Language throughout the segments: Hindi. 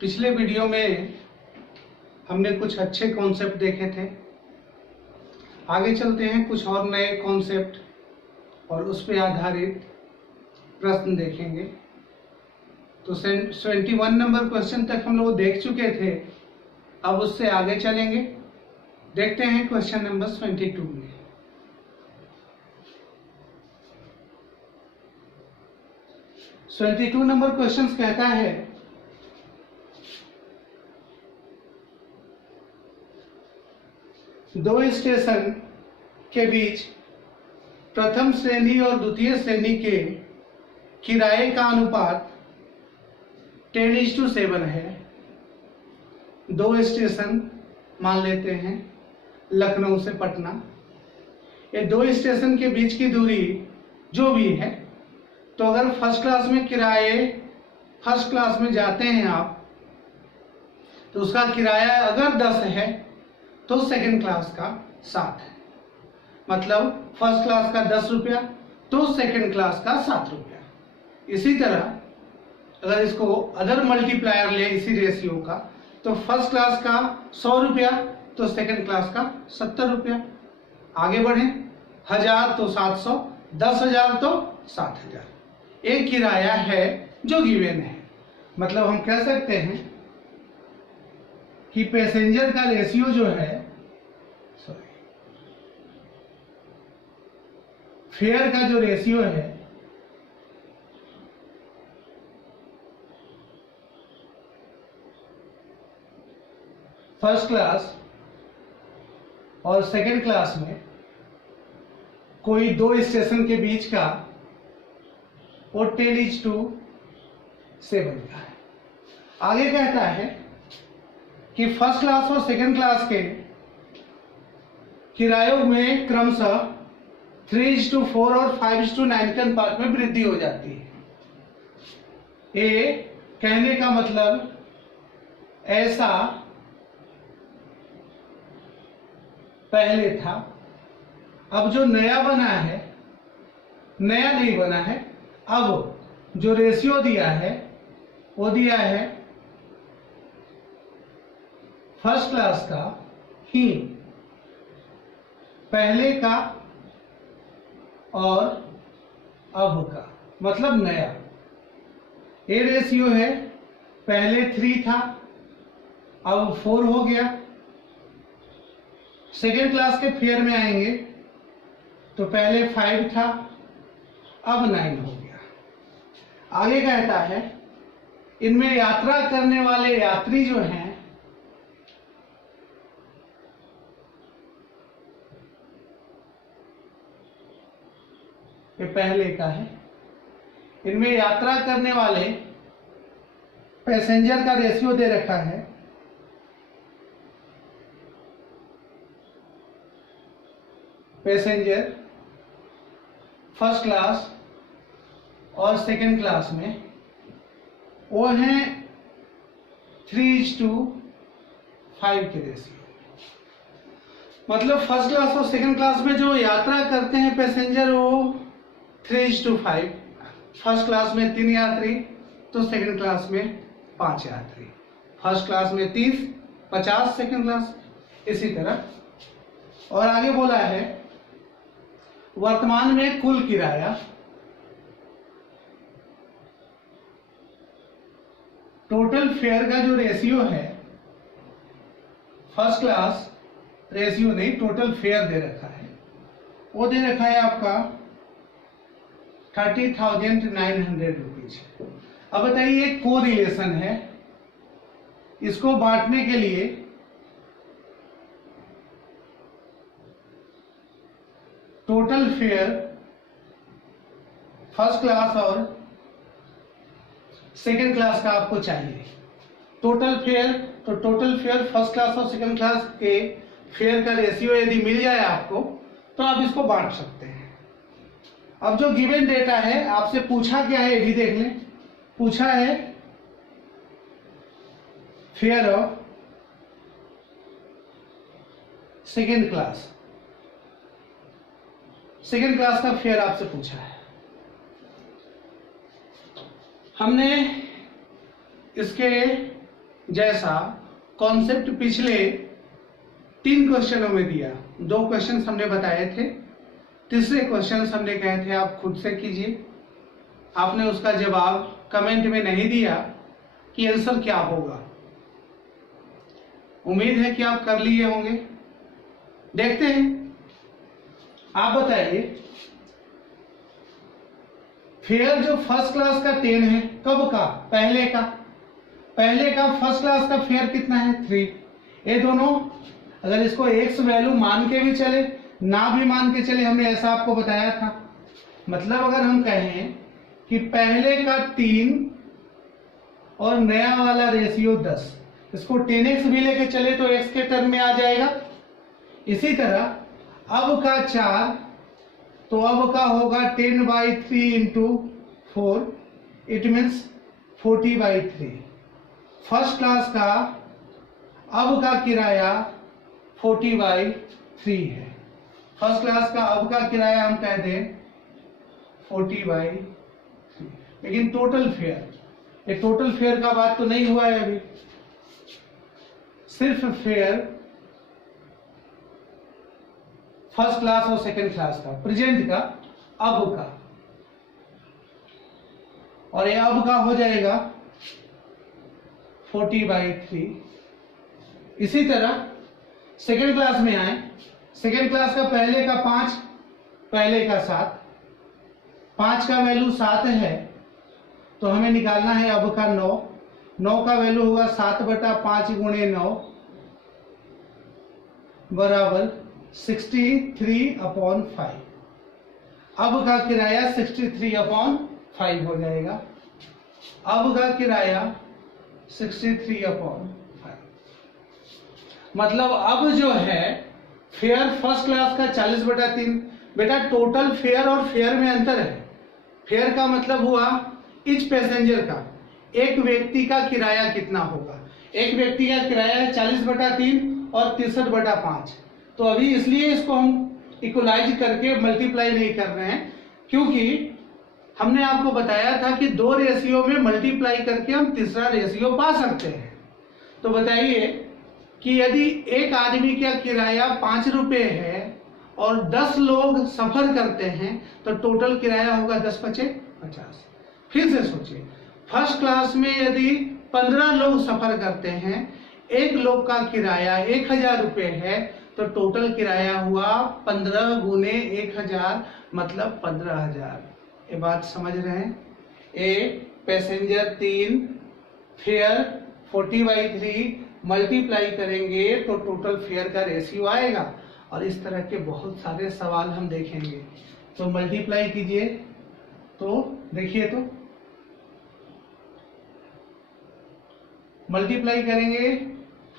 पिछले वीडियो में हमने कुछ अच्छे कॉन्सेप्ट देखे थे। आगे चलते हैं, कुछ और नए कॉन्सेप्ट और उस पर आधारित प्रश्न देखेंगे। तो 21 नंबर क्वेश्चन तक हम लोग देख चुके थे, अब उससे आगे चलेंगे। देखते हैं क्वेश्चन नंबर 22 में। नंबर क्वेश्चन कहता है दो स्टेशन के बीच प्रथम श्रेणी और द्वितीय श्रेणी के किराए का अनुपात 10:7 है। दो स्टेशन मान लेते हैं लखनऊ से पटना। ये दो स्टेशन के बीच की दूरी जो भी है, तो अगर फर्स्ट क्लास में जाते हैं आप, तो उसका किराया अगर 10 है तो सेकंड क्लास का 7 है। मतलब फर्स्ट क्लास का 10 रुपया तो सेकंड क्लास का 7 रुपया। इसी तरह अगर इसको अदर मल्टीप्लायर ले इसी रेशियो का, तो फर्स्ट क्लास का 100 रुपया तो सेकंड क्लास का 70 रुपया। आगे बढ़ें, 1000 तो 700, 10,000 तो 7,000। एक किराया है जो गिवन है। मतलब हम कह सकते हैं कि पैसेंजर का रेशियो जो है, फेयर का जो रेशियो है, फर्स्ट क्लास और सेकंड क्लास में कोई दो स्टेशन के बीच का वो 10:7 का है। आगे कहता है कि फर्स्ट क्लास और सेकंड क्लास के किरायों में क्रमशः 3:4 और 5:9 के अनुपात में वृद्धि हो जाती है। ये कहने का मतलब ऐसा पहले था, अब जो नया बना है, नया नहीं बना है, अब जो रेशियो दिया है वो दिया है फर्स्ट क्लास का ही पहले का और अब का, मतलब नया। ए रेशियो है, पहले 3 था अब 4 हो गया। सेकेंड क्लास के फेयर में आएंगे तो पहले 5 था अब 9 हो गया। आगे कहता है इनमें यात्रा करने वाले यात्री जो हैं, ये पहले का है, इनमें यात्रा करने वाले पैसेंजर का रेशियो दे रखा है पैसेंजर फर्स्ट क्लास और सेकंड क्लास में वो हैं 3:5 के रेशियो। मतलब फर्स्ट क्लास और सेकंड क्लास में जो यात्रा करते हैं पैसेंजर वो 3:5। फर्स्ट क्लास में 3 यात्री तो सेकंड क्लास में 5 यात्री। फर्स्ट क्लास में 30, 50 सेकंड क्लास, इसी तरह। और आगे बोला है वर्तमान में कुल किराया टोटल फेयर का जो रेशियो है, फर्स्ट क्लास रेशियो नहीं, टोटल फेयर दे रखा है, वो दे रखा है आपका 30,900 रुपीज। अब बताइए को रिलेशन है, इसको बांटने के लिए टोटल फेयर फर्स्ट क्लास और सेकंड क्लास का आपको चाहिए। टोटल फेयर, तो टोटल फेयर फर्स्ट क्लास और सेकंड क्लास के फेयर का रेशियो यदि मिल जाए आपको, तो आप इसको बांट सकते हैं। अब जो गिवन डेटा है, आपसे पूछा क्या है ये भी देख लें। पूछा है fair of second class, second class का फेयर आपसे पूछा है। हमने इसके जैसा कॉन्सेप्ट पिछले 3 क्वेश्चनों में दिया। 2 क्वेश्चन हमने बताए थे, तीसरे क्वेश्चन हमने कहे थे आप खुद से कीजिए। आपने उसका जवाब कमेंट में नहीं दिया कि आंसर क्या होगा। उम्मीद है कि आप कर लिए होंगे। देखते हैं, आप बताइए फेयर जो फर्स्ट क्लास का 10 है, कब का? पहले का फर्स्ट क्लास का फेयर कितना है? 3। ये दोनों अगर इसको एक्स वैल्यू मान के भी चले ना भी मान के चले, हमने ऐसा आपको बताया था। मतलब अगर हम कहें कि पहले का 3 और नया वाला रेशियो 10, इसको 10x भी लेके चले तो x के टर्म में आ जाएगा। इसी तरह अब का 4, तो अब का होगा 10/3 into 4, it means 40/3। First class का अब का किराया 40/3 है। फर्स्ट क्लास का अब का किराया हम कह दें 40/3। लेकिन टोटल फेयर, ये टोटल फेयर का बात तो नहीं हुआ है अभी, सिर्फ फेयर फर्स्ट क्लास और सेकंड क्लास का, प्रेजेंट का, अब का। और ये अब का हो जाएगा 40/3। इसी तरह सेकंड क्लास में आए, सेकंड क्लास का पहले का 5, पहले का 7, 5 का वैल्यू 7 है तो हमें निकालना है अब का 9। 9 का वैल्यू होगा 7/5 गुणे 9 बराबर 63/5। अब का किराया 63/5 हो जाएगा। अब का किराया 63/5। मतलब अब जो है फेयर फर्स्ट क्लास का 40/3। बेटा टोटल फेयर और फेयर में अंतर है। फेयर का मतलब हुआ इच पैसेंजर का, एक व्यक्ति का किराया कितना होगा। एक व्यक्ति का किराया है 40/3 और 63/5। तो अभी इसलिए इसको हम इक्वलाइज करके मल्टीप्लाई नहीं कर रहे हैं, क्योंकि हमने आपको बताया था कि 2 रेशियो में मल्टीप्लाई करके हम तीसरा रेशियो पा सकते हैं। तो बताइए कि यदि एक आदमी का किराया 5 रुपए है और 10 लोग सफर करते हैं तो टोटल किराया होगा 10×5=50। फिर से सोचिए, फर्स्ट क्लास में यदि 15 लोग सफर करते हैं, एक लोग का किराया 1000 रुपये है तो टोटल किराया हुआ 15 गुने 1000 मतलब 15000। ये बात समझ रहे हैं? ए पैसेंजर 3, फेयर 40/3 मल्टीप्लाई करेंगे तो टोटल फेयर का रेशियो आएगा। और इस तरह के बहुत सारे सवाल हम देखेंगे। तो मल्टीप्लाई कीजिए, तो देखिए, तो मल्टीप्लाई करेंगे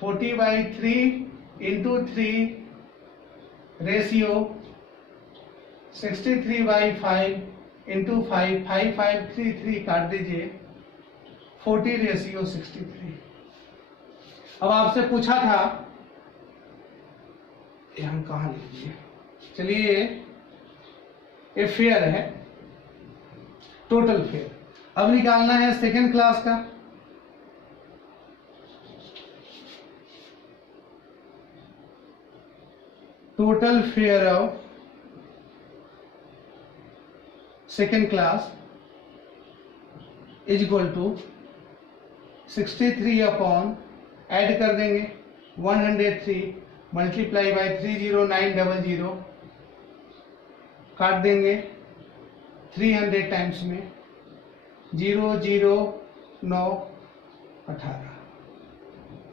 40/3 इंटू 3 रेशियो 63/5 इंटू 5, 5, 5, 3, 3 काट दीजिए, 40 रेशियो 63। अब आपसे पूछा था, ये हम कहाँ लिख दिए, चलिए ये फेयर है, टोटल फेयर। अब निकालना है सेकेंड क्लास का। Total fare of second class is equal to 63 upon, add कर देंगे 103 मल्टीप्लाई बाय 30900, काट देंगे 300 टाइम्स में 00918।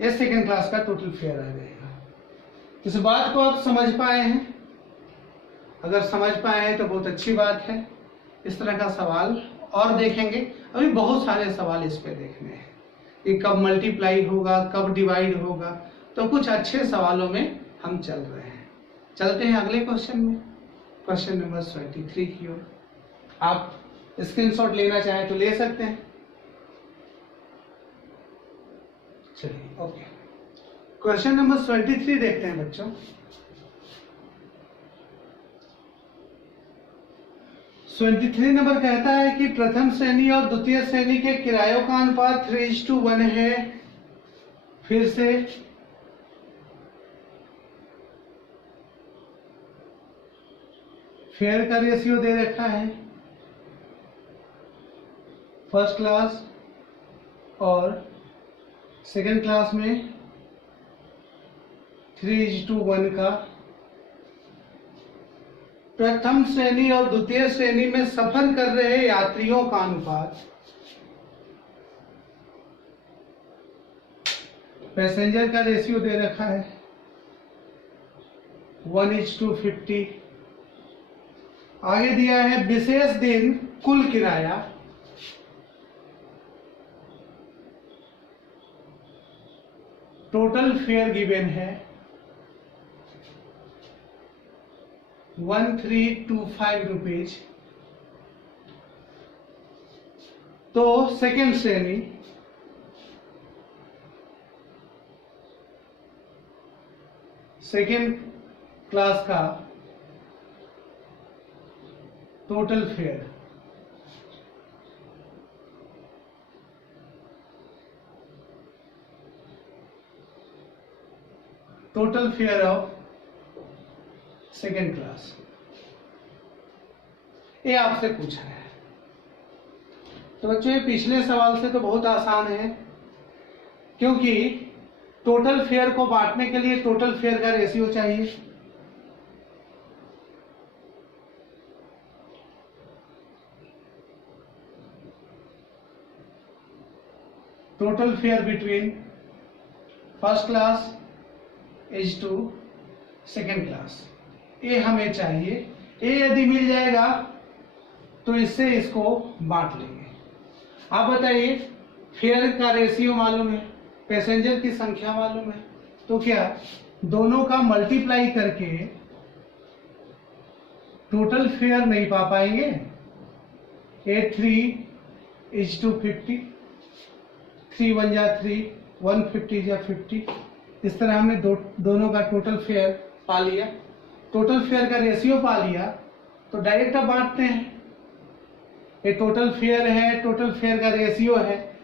ये सेकेंड क्लास का टोटल फेयर आ जाएगा। इस बात को आप समझ पाए हैं? अगर समझ पाए हैं तो बहुत अच्छी बात है। इस तरह का सवाल और देखेंगे, अभी बहुत सारे सवाल इस पे देखने हैं कि कब मल्टीप्लाई होगा, कब डिवाइड होगा। तो कुछ अच्छे सवालों में हम चल रहे हैं। चलते हैं अगले क्वेश्चन में, क्वेश्चन नंबर 23 की ओर। आप स्क्रीनशॉट लेना चाहें तो ले सकते हैं। चलिए ओके, क्वेश्चन नंबर 23 देखते हैं बच्चों। नंबर कहता है कि प्रथम श्रेणी और द्वितीय श्रेणी के किरायों का अनुपात 3:1 है। फिर से फेयर का रेशियो दे रखा है फर्स्ट क्लास और सेकेंड क्लास में 3:1 का। प्रथम श्रेणी और द्वितीय श्रेणी में सफर कर रहे यात्रियों का अनुपात, पैसेंजर का रेशियो दे रखा है 1:50। आगे दिया है विशेष दिन कुल किराया, टोटल फेयर गिवन है 1325 रुपीज। तो सेकेंड श्रेणी सेकेंड क्लास का total fare of second class, ये आपसे पूछा है। तो बच्चों ये पिछले सवाल से तो बहुत आसान है, क्योंकि टोटल फेयर को बांटने के लिए टोटल फेयर का रेशियो चाहिए। Total fare between first class is to second class, ये हमें चाहिए। ये यदि मिल जाएगा तो इससे इसको बांट लेंगे। आप बताइए, फेयर का रेशियो मालूम है, पैसेंजर की संख्या मालूम है, तो क्या दोनों का मल्टीप्लाई करके टोटल फेयर नहीं पा पाएंगे? 3:50, 3 1 जा 3, 150 जा 50। इस तरह हमने दोनों का टोटल फेयर पा लिया, टोटल फेयर का रेशियो पा लिया, तो डायरेक्ट अब बांटते हैं। ये टोटल फेयर है, टोटल फेयर का रेशियो है,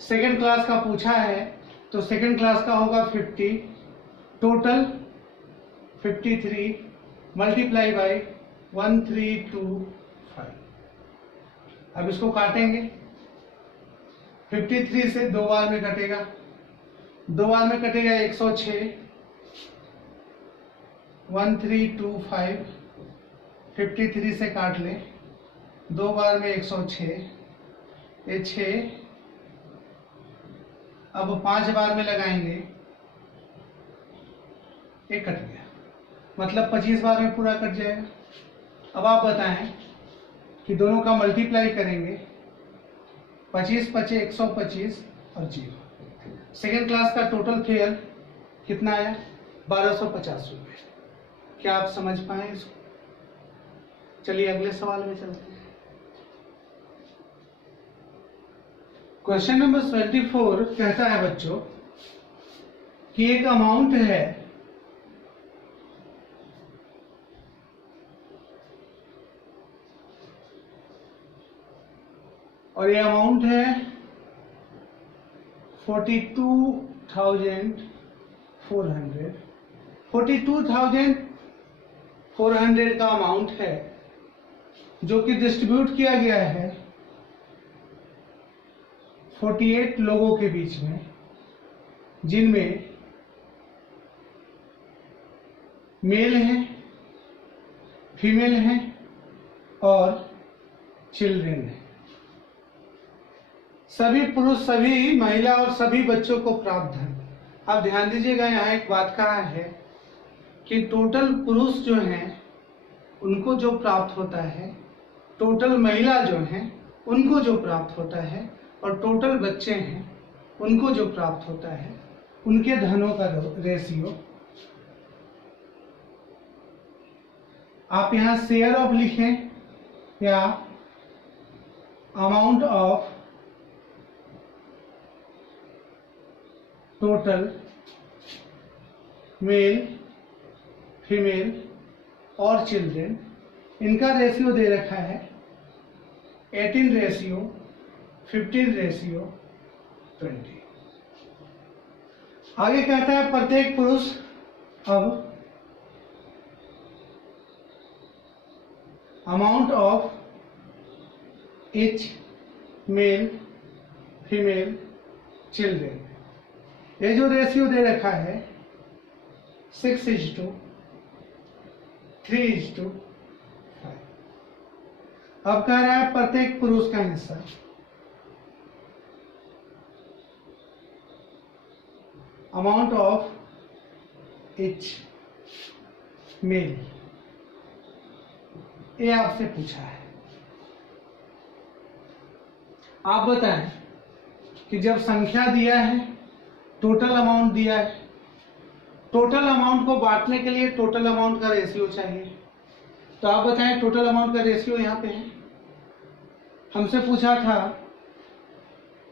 सेकेंड क्लास का पूछा है, तो सेकेंड क्लास का होगा 50, टोटल 53 मल्टीप्लाई बाई 1325। अब इसको काटेंगे, 53 से 2 बार में कटेगा, 2 बार में कटेगा 106, 1325 53 से काट ले, 2 बार में 106, ये 6, अब 5 बार में लगाएंगे, ये कट गया, मतलब 25 बार में पूरा कट जाएगा। अब आप बताएं कि दोनों का मल्टीप्लाई करेंगे, 25 25 125 और 0। सेकेंड क्लास का टोटल फेयर कितना आया? 1250 रुपये। क्या आप समझ पाए इसको? चलिए अगले सवाल में चलते हैं। क्वेश्चन नंबर 24 कहता है बच्चों कि एक अमाउंट है और ये अमाउंट है 42,400। 42,400 का अमाउंट है जो कि डिस्ट्रीब्यूट किया गया है 48 लोगों के बीच में, जिनमें मेल हैं, फीमेल हैं और चिल्ड्रेन हैं। सभी पुरुष, सभी महिला और सभी बच्चों को प्राप्त है। आप ध्यान दीजिएगा, यहाँ एक बात कहा है कि टोटल पुरुष जो हैं उनको जो प्राप्त होता है, टोटल महिला जो हैं उनको जो प्राप्त होता है, और टोटल बच्चे हैं उनको जो प्राप्त होता है, उनके धनों का रेशियो। आप यहाँ शेयर ऑफ लिखें या amount of total male, female और चिल्ड्रेन, इनका रेशियो दे रखा है 18:15:20। आगे कहता है प्रत्येक पुरुष अब amount of each male female children, ये जो रेशियो दे रखा है 6:3:5। अब कह रहा है प्रत्येक पुरुष का हिस्सा अमाउंट ऑफ each मेल, ये आपसे पूछा है। आप बताएं कि जब संख्या दिया है, टोटल अमाउंट दिया है, टोटल अमाउंट को बांटने के लिए टोटल अमाउंट का रेशियो चाहिए। तो आप बताएं टोटल अमाउंट का रेशियो यहाँ पे है। हमसे पूछा था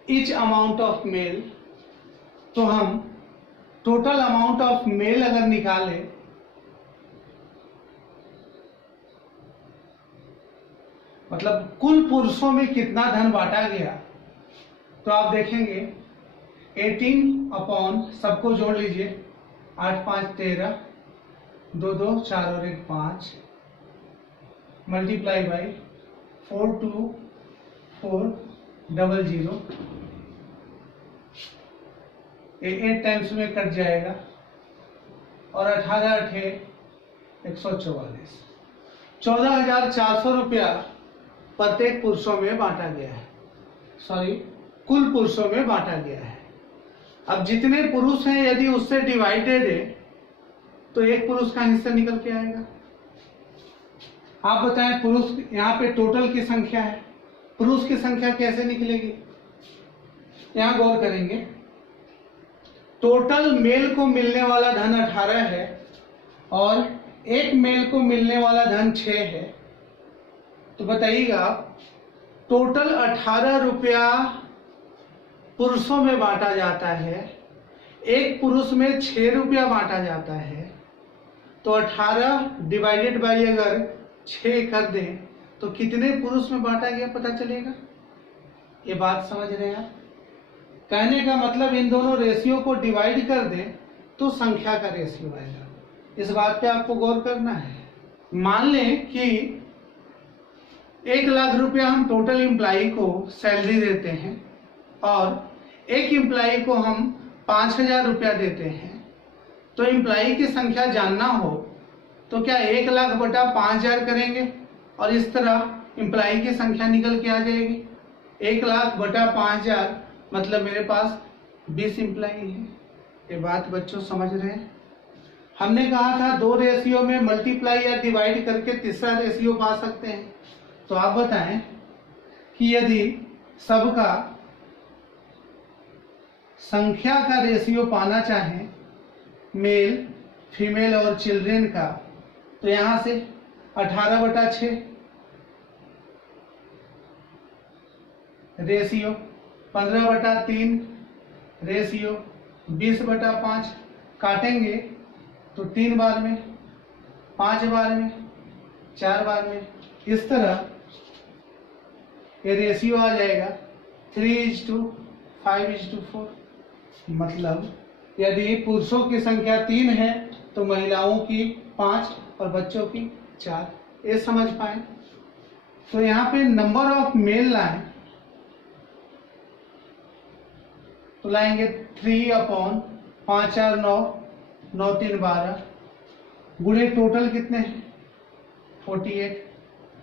ईच अमाउंट ऑफ मेल, तो हम टोटल अमाउंट ऑफ मेल अगर निकाले मतलब कुल पुरुषों में कितना धन बांटा गया, तो आप देखेंगे 18 सबको जोड़ लीजिए, 8 5 13, 2 2 4 और 1 5, मल्टीप्लाई बाई 4 2 4 0 0, ये 8 टाइम्स में कट जाएगा और 18 8 144, 14,400 रुपया प्रत्येक पुरुषों में बांटा गया है, सॉरी कुल पुरुषों में बांटा गया है। अब जितने पुरुष हैं यदि उससे डिवाइडेड है तो एक पुरुष का हिस्सा निकल के आएगा। आप बताएं पुरुष, यहाँ पे टोटल की संख्या है, पुरुष की संख्या कैसे निकलेगी? यहाँ गौर करेंगे, टोटल मेल को मिलने वाला धन 18 है और एक मेल को मिलने वाला धन 6 है। तो बताइएगा टोटल 18 रुपया पुरुषों में बांटा जाता है, एक पुरुष में 6 रुपया बांटा जाता है, तो 18 डिवाइडेड बाई अगर 6 कर दें तो कितने पुरुष में बांटा गया पता चलेगा। ये बात समझ रहे हैं आप? कहने का मतलब इन दोनों रेशियो को डिवाइड कर दें तो संख्या का रेशियो आएगा। इस बात पे आपको गौर करना है। मान लें कि 1 लाख रुपया हम टोटल एम्प्लाई को सैलरी देते हैं और एक एम्प्लाई को हम 5,000 रुपया देते हैं, तो एम्प्लाई की संख्या जानना हो तो क्या 1 लाख बटा 5,000 करेंगे और इस तरह एम्प्लाई की संख्या निकल के आ जाएगी। 1 लाख बटा 5,000 मतलब मेरे पास 20 एम्प्लाई है। ये बात बच्चों समझ रहे हैं? हमने कहा था 2 रेशियो में मल्टीप्लाई या डिवाइड करके तीसरा रेशियो पा सकते हैं। तो आप बताएं कि यदि सबका संख्या का रेशियो पाना चाहें, मेल फीमेल और चिल्ड्रेन का, तो यहां से 18/6 रेशियो, 15/3 रेशियो, 20/5 काटेंगे तो 3 बार में, 5 बार में, 4 बार में, इस तरह ये रेशियो आ जाएगा 3:5:4। मतलब यदि पुरुषों की संख्या 3 है तो महिलाओं की 5 और बच्चों की 4। ये समझ पाए? तो यहाँ पे नंबर ऑफ मेल लाएं तो लाएंगे 3/5 4 9 9 3 12 गुणे टोटल कितने हैं 48,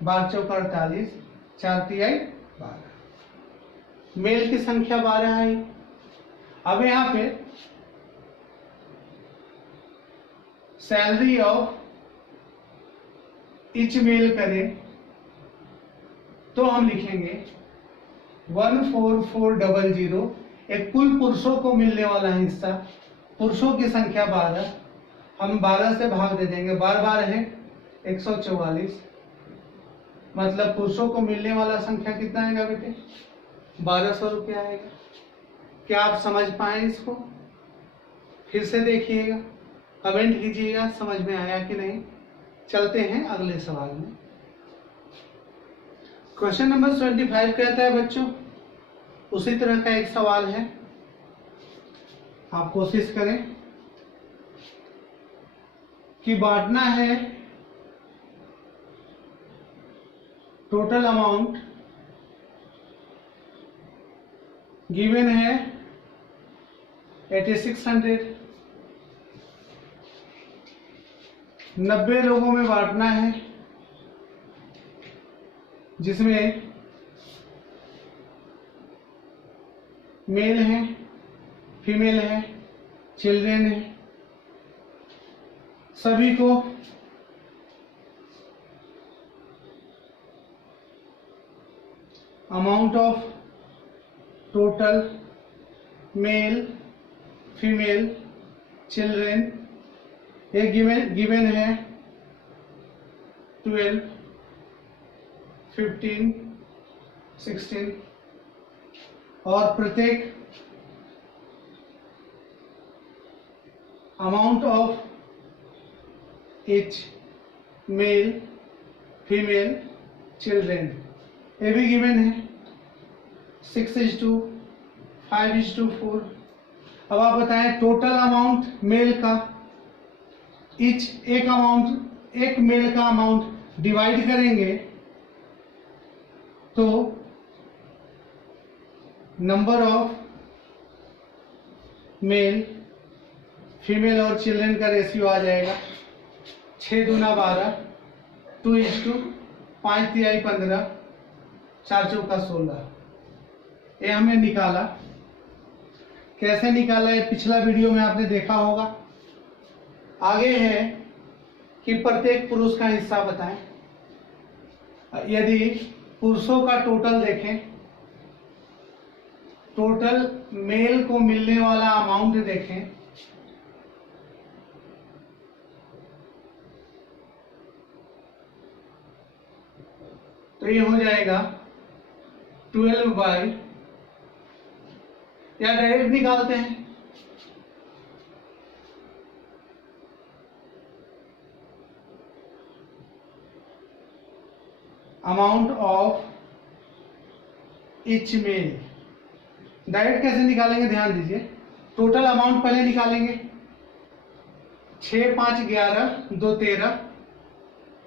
12 चौका 48, 4 तिहाई 12। मेल की संख्या 12 है। अब यहाँ पे सैलरी ऑफ इच मेल करें तो हम लिखेंगे 14400, एक कुल पुरुषों को मिलने वाला हिस्सा, पुरुषों की संख्या 12, हम 12 से भाग दे देंगे, 12 बार है 144, मतलब पुरुषों को मिलने वाला संख्या कितना आएगा बेटे 1200 रुपया आएगा। क्या आप समझ पाए इसको? फिर से देखिएगा, कमेंट कीजिएगा समझ में आया कि नहीं। चलते हैं अगले सवाल में। क्वेश्चन नंबर 25 कहता है बच्चों, उसी तरह का एक सवाल है। आप कोशिश करें कि बांटना है टोटल अमाउंट गिवन है 8600, 90 लोगों में बांटना है जिसमें मेल है, फीमेल है, चिल्ड्रेन है। सभी को amount of total male, female, children ये गिवन है 12, 15, 16 और प्रत्येक amount of each male, female, children ये भी गिवन है 6:5:4। अब आप बताएं टोटल अमाउंट मेल का, एक मेल का अमाउंट डिवाइड करेंगे तो नंबर ऑफ मेल, फीमेल और चिल्ड्रन का रेशियो आ जाएगा 6 दूना 12, 2:5 तिहाई 15, 4 चौका 16। ये हमने निकाला। कैसे निकाला है पिछला वीडियो में आपने देखा होगा। आगे है कि प्रत्येक पुरुष का हिस्सा बताएं। यदि पुरुषों का टोटल देखें, टोटल मेल को मिलने वाला अमाउंट देखें तो ये हो जाएगा 12 बाई, या डायरेक्ट निकालते हैं amount of each male. Direct कैसे निकालेंगे ध्यान दीजिए। टोटल अमाउंट पहले निकालेंगे 6, 5, 11, 2, 13।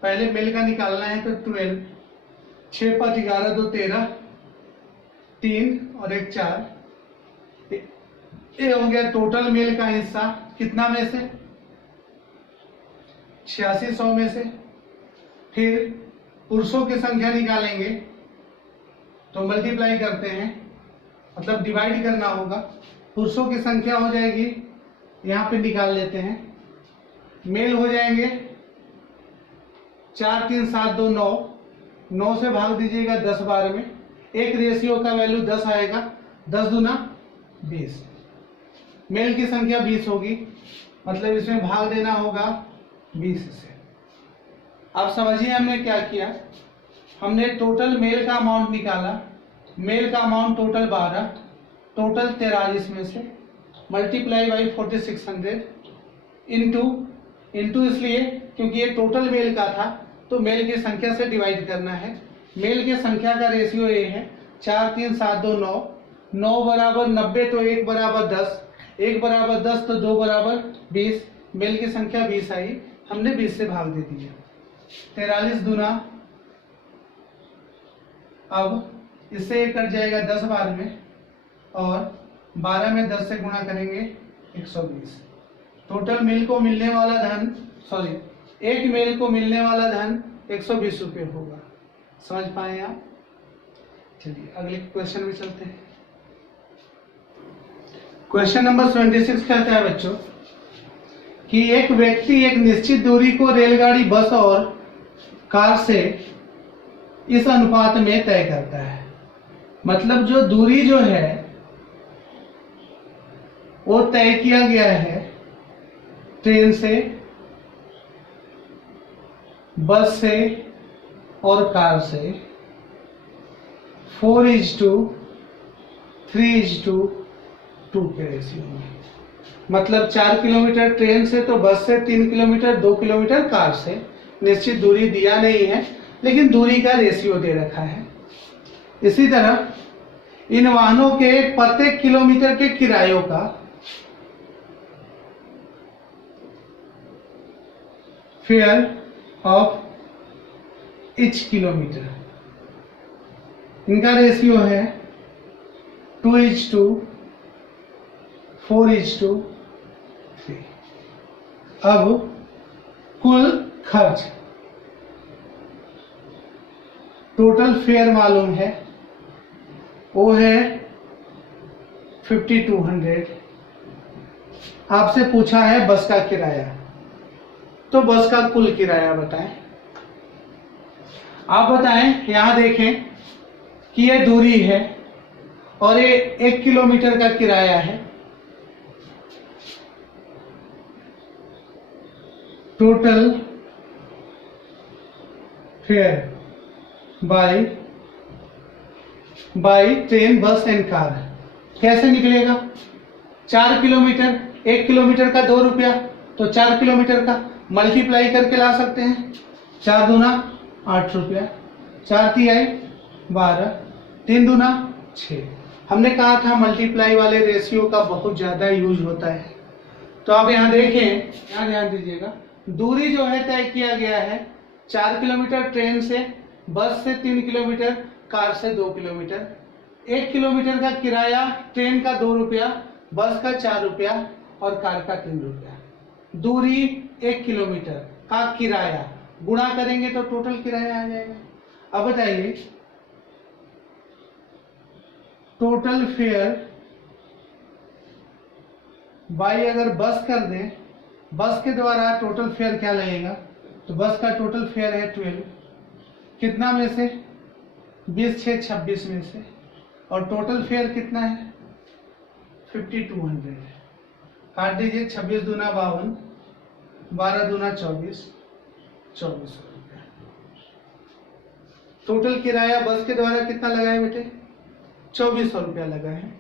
पहले मेल का निकालना है तो 12, 6, 5, 11, 2, 13, 3 और 1 4। ये हो गया टोटल मेल का हिस्सा कितना में से 8600 में से। फिर पुरुषों की संख्या निकालेंगे तो मल्टीप्लाई करते हैं, मतलब डिवाइड करना होगा। पुरुषों की संख्या हो जाएगी, यहाँ पे निकाल लेते हैं। मेल हो जाएंगे 4, 3, 7, 2, 9। 9 से भाग दीजिएगा 10 बार में, एक रेशियो का वैल्यू 10 आएगा। 10 दूना 20। मेल की संख्या 20 होगी, मतलब इसमें भाग देना होगा 20 से। अब समझिए हमने क्या किया। हमने टोटल मेल का अमाउंट निकाला। मेल का अमाउंट टोटल 12, टोटल 43 में से मल्टीप्लाई बाई 4600 इंटू इसलिए क्योंकि ये टोटल मेल का था तो मेल की संख्या से डिवाइड करना है। मेल की संख्या का रेशियो ये है 4, 3, 7, 2, 9। 9 बराबर 90 तो 1 बराबर 10, 1 बराबर 10 तो 2 बराबर 20। मेल की संख्या 20 आई, हमने 20 से भाग दे दिया। 43 दूना, अब इससे ये कट जाएगा 10 बार में और 12 में 10 से गुणा करेंगे 120। टोटल मेल को मिलने वाला धन, एक मेल को मिलने वाला धन 120 रुपये होगा। समझ पाए आप? चलिए अगले क्वेश्चन में चलते हैं। क्वेश्चन नंबर 26 कहता है बच्चों कि एक व्यक्ति एक निश्चित दूरी को रेलगाड़ी, बस और कार से इस अनुपात में तय करता है। मतलब जो दूरी जो है वो तय किया गया है ट्रेन से, बस से और कार से 4:3:2 के रेशियो में। मतलब 4 किलोमीटर ट्रेन से तो बस से 3 किलोमीटर, 2 किलोमीटर कार से। निश्चित दूरी दिया नहीं है लेकिन दूरी का रेशियो दे रखा है। इसी तरह इन वाहनों के प्रत्येक किलोमीटर के किरायों का फेयर ऑफ ईच किलोमीटर, इनका रेशियो है 2:4:3। अब कुल खर्च, टोटल फेयर मालूम है, वो है 5200। आपसे पूछा है बस का किराया, तो बस का कुल किराया बताएं। आप बताएं, यहां देखें कि ये दूरी है और ये 1 किलोमीटर का किराया है। टोटल फेयर बाय ट्रेन, बस एंड कार कैसे निकलेगा? 4 किलोमीटर, 1 किलोमीटर का 2 रुपया, तो 4 किलोमीटर का मल्टीप्लाई करके ला सकते हैं। 4 दूना 8 रुपया, 4 तिहाई 12, 3 दूना 6। हमने कहा था मल्टीप्लाई वाले रेशियो का बहुत ज्यादा यूज होता है। तो आप यहाँ देखें, यहाँ ध्यान दीजिएगा, दूरी जो है तय किया गया है 4 किलोमीटर ट्रेन से, बस से 3 किलोमीटर, कार से 2 किलोमीटर। 1 किलोमीटर का किराया, ट्रेन का 2 रुपया, बस का 4 रुपया और कार का 3 रुपया। दूरी 1 किलोमीटर का किराया गुणा करेंगे तो टोटल किराया आ जाएगा। अब बताइए, टोटल फेयर बाई अगर बस कर दें, बस के द्वारा टोटल फेयर क्या लगेगा? तो बस का टोटल फेयर है 12, कितना में से? 20 6 26 में से, और टोटल फेयर कितना है? 5200। काट दीजिए, 26 दूना 52, 12 दूना 24, 2400 रुपया। टोटल किराया बस के द्वारा कितना लगा है बेटे? 2400 रुपया लगा है।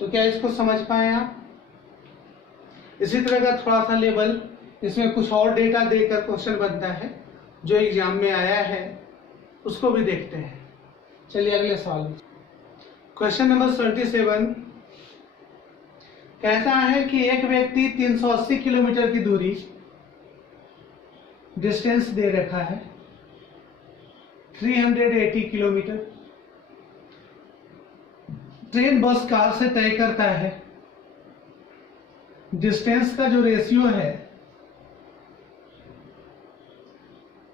तो क्या इसको समझ पाए आप? इसी तरह का थोड़ा सा लेवल, इसमें कुछ और डेटा देकर क्वेश्चन बनता है जो एग्जाम में आया है, उसको भी देखते हैं। चलिए अगले सवाल। क्वेश्चन नंबर 37 कहता है कि एक व्यक्ति 380 किलोमीटर की दूरी डिस्टेंस दे रखा है, 380 किलोमीटर, ट्रेन बस कार से तय करता है। डिस्टेंस का जो रेशियो है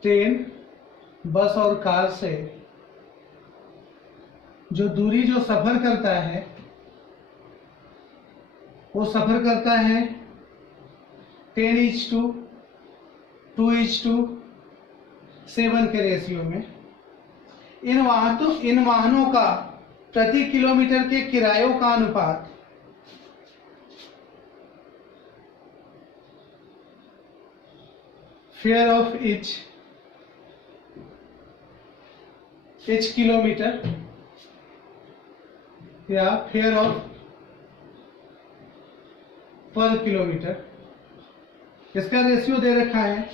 ट्रेन, बस और कार से, जो दूरी जो सफर करता है वो सफर करता है 10:2:7 के रेशियो में। इन वाहनों का प्रति किलोमीटर के किरायों का अनुपात फेयर ऑफ ईच किलोमीटर या फेयर ऑफ पर किलोमीटर, इसका रेशियो दे रखा है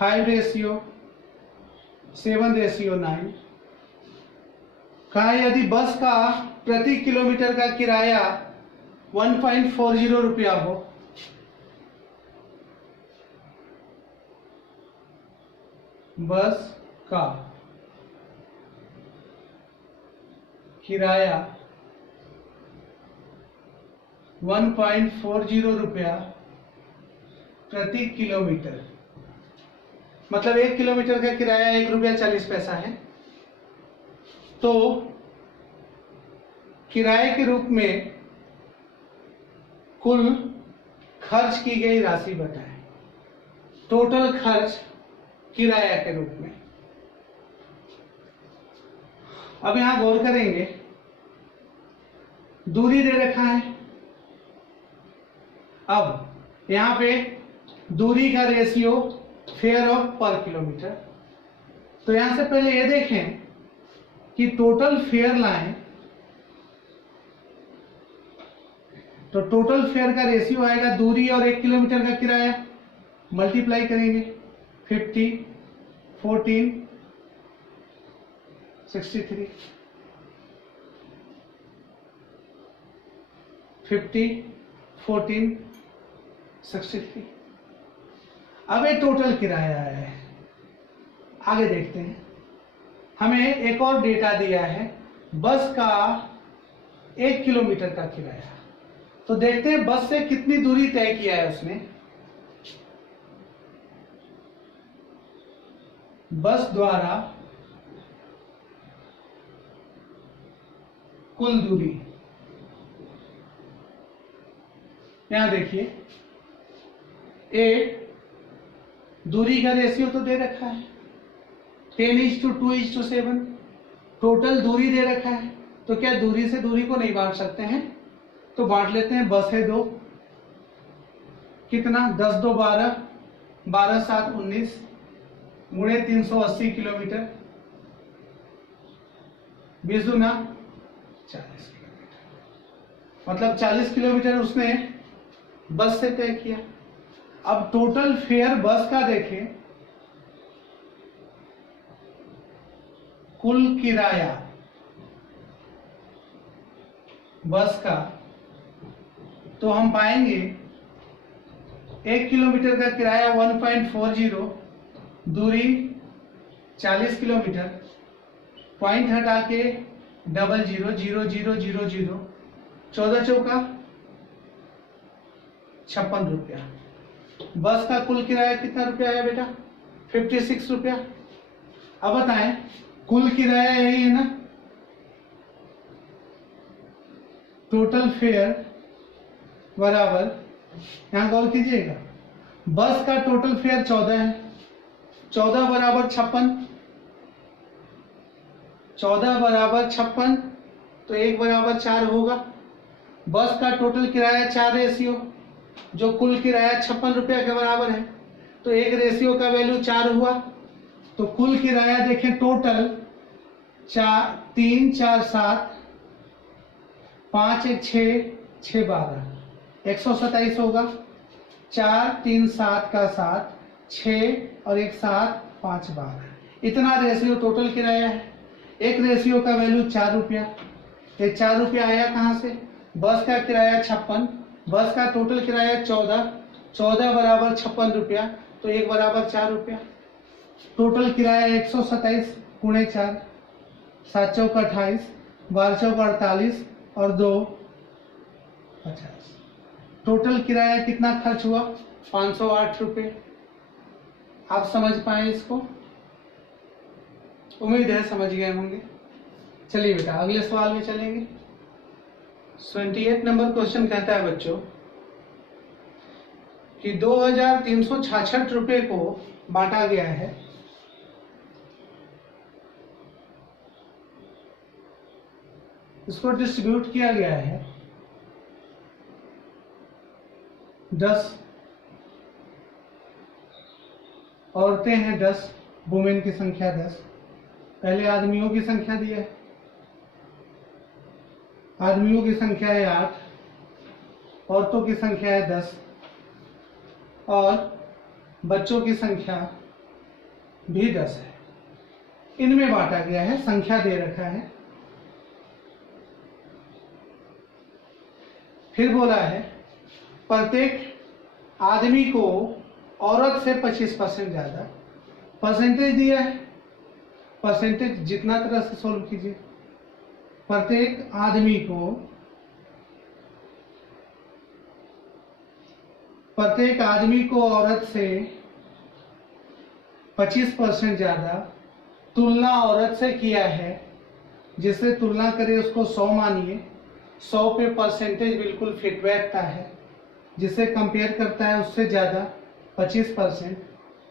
5:7:9। कहा यदि बस का प्रति किलोमीटर का किराया 1.40 रुपया हो, बस का किराया 1.40 रुपया प्रति किलोमीटर, मतलब 1 किलोमीटर का किराया 1 रुपया 40 पैसा है, तो किराए के रूप में कुल खर्च की गई राशि बताएं। टोटल खर्च किराया के रूप में। अब यहां गौर करेंगे, दूरी दे रखा है। अब यहां पे दूरी का रेशियो फेयर ऑफ पर किलोमीटर, तो यहां से पहले ये देखें कि टोटल फेयर लाएं, तो टोटल फेयर का रेशियो आएगा दूरी और 1 किलोमीटर का किराया, मल्टीप्लाई करेंगे 50, 14, 63, 50, 14, 63। अब ये टोटल किराया है। आगे देखते हैं, हमें एक और डेटा दिया है बस का 1 किलोमीटर का किराया। तो देखते हैं बस से कितनी दूरी तय किया है उसने। बस द्वारा कुल दूरी, यहां देखिए ए दूरी का रेशियो तो दे रखा है 10:2:7। टोटल दूरी दे रखा है, तो क्या दूरी से दूरी को नहीं बांट सकते हैं? तो बांट लेते हैं। बस है 2, कितना 10 2 12, 12 7 19 गुणे 380 किलोमीटर, 20 दूना 40 किलोमीटर, मतलब 40 किलोमीटर उसने बस से तय किया। अब टोटल फेयर बस का देखें, कुल किराया बस का, तो हम पाएंगे 1 किलोमीटर का किराया 1.40, दूरी 40 किलोमीटर, पॉइंट हटा के 00 0 0 0 0, 14 चौका 56 रुपया। बस का कुल किराया कितना रुपया है बेटा? 56 रुपया। अब बताएं कुल किराया यही है ना, टोटल फेयर बराबर, यहां गौर कीजिएगा, बस का टोटल फेयर 14 है, 14 बराबर 56, 14 बराबर 56, तो 1 बराबर 4 होगा। बस का टोटल किराया 4 रेशियो, जो कुल किराया 56 रुपया के बराबर है, तो एक रेशियो का वैल्यू 4 हुआ। तो कुल किराया देखें टोटल 3 4 7 5 1 6 6 12, 127 होगा। 4 3 7 का 7, 6 और 1 7 5 12, इतना रेशियो टोटल किराया है। एक रेशियो का वैल्यू 4 रुपया। ये 4 रुपया आया कहाँ से? बस का किराया 56, बस का टोटल किराया 14, 14 बराबर 56 रुपया, तो 1 बराबर 4 रुपया। टोटल किराया 127 गुणे 4, 7 चौक 28, 12 चौक 48 और 2 50। टोटल किराया कितना खर्च हुआ? 508 रुपये। आप समझ पाए इसको? उम्मीद है समझ गए होंगे। चलिए बेटा अगले सवाल में चलेंगे। 28 नंबर क्वेश्चन कहता है बच्चों कि 2366 रुपये को बांटा गया है। इसको डिस्ट्रीब्यूट किया गया है 10 औरतें हैं, 10 वुमेन की संख्या 10। पहले आदमियों की संख्या दी है, आदमियों की संख्या है 8, औरतों की संख्या है 10 और बच्चों की संख्या भी 10 है। इनमें बांटा गया है, संख्या दे रखा है। फिर बोला है प्रत्येक आदमी को औरत से 25% ज्यादा, परसेंटेज दिया है, परसेंटेज जितना तरह से सोल्व कीजिए। प्रत्येक आदमी को औरत से 25% ज्यादा तुलना औरत से किया है, जिससे तुलना करें उसको 100 मानिए, 100 पे परसेंटेज बिल्कुल फिट बैठता है, जिसे कंपेयर करता है उससे ज्यादा 25%,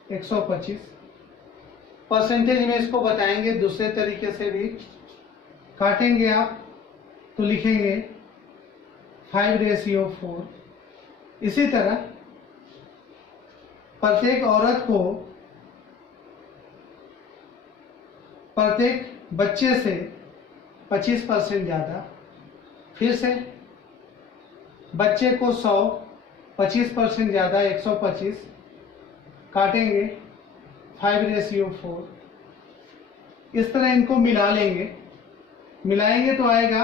125। परसेंटेज में इसको बताएंगे दूसरे तरीके से भी, काटेंगे आप तो लिखेंगे 5:4। इसी तरह प्रत्येक औरत को प्रत्येक बच्चे से 25% ज्यादा, फिर से बच्चे को 100, 25% ज्यादा 125, काटेंगे 5:4। इस तरह इनको मिला लेंगे, मिलाएंगे तो आएगा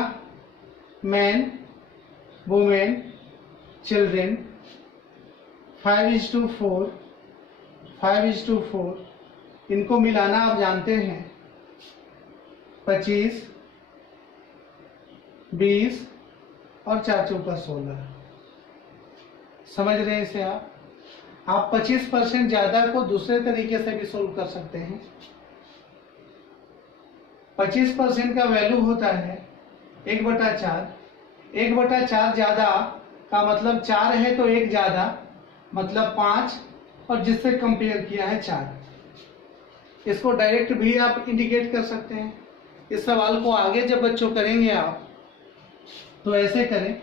मैन, वुमेन, चिल्ड्रेन, 5:4 5:4, इनको मिलाना आप जानते हैं 25, 20 और 4 चौका 16। समझ रहे हैं इसे आप 25% ज्यादा को दूसरे तरीके से भी सोल्व कर सकते हैं। 25% का वैल्यू होता है 1/4। 1/4 ज्यादा का मतलब 4 है तो 1 ज्यादा मतलब 5, और जिससे कंपेयर किया है 4। इसको डायरेक्ट भी आप इंडिकेट कर सकते हैं। इस सवाल को आगे जब बच्चों करेंगे आप तो ऐसे करें,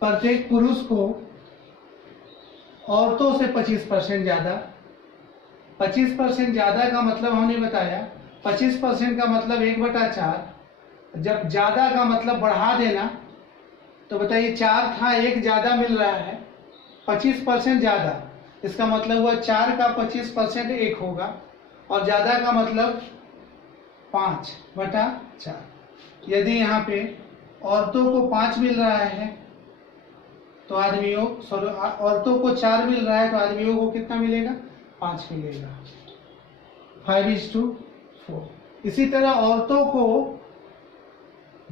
प्रत्येक पुरुष को औरतों से 25% ज्यादा। 25% ज्यादा का मतलब हमने बताया, 25% का मतलब 1/4। जब ज्यादा का मतलब बढ़ा देना, तो बताइए 4 था, 1 ज्यादा मिल रहा है, 25% ज्यादा, इसका मतलब हुआ 4 का 25% 1 होगा, और ज्यादा का मतलब 5/4। यदि यहाँ पे औरतों को 5 मिल रहा है तो आदमियों, औरतों को 4 मिल रहा है तो आदमियों को कितना मिलेगा? 5 मिलेगा। 5:4। इसी तरह औरतों को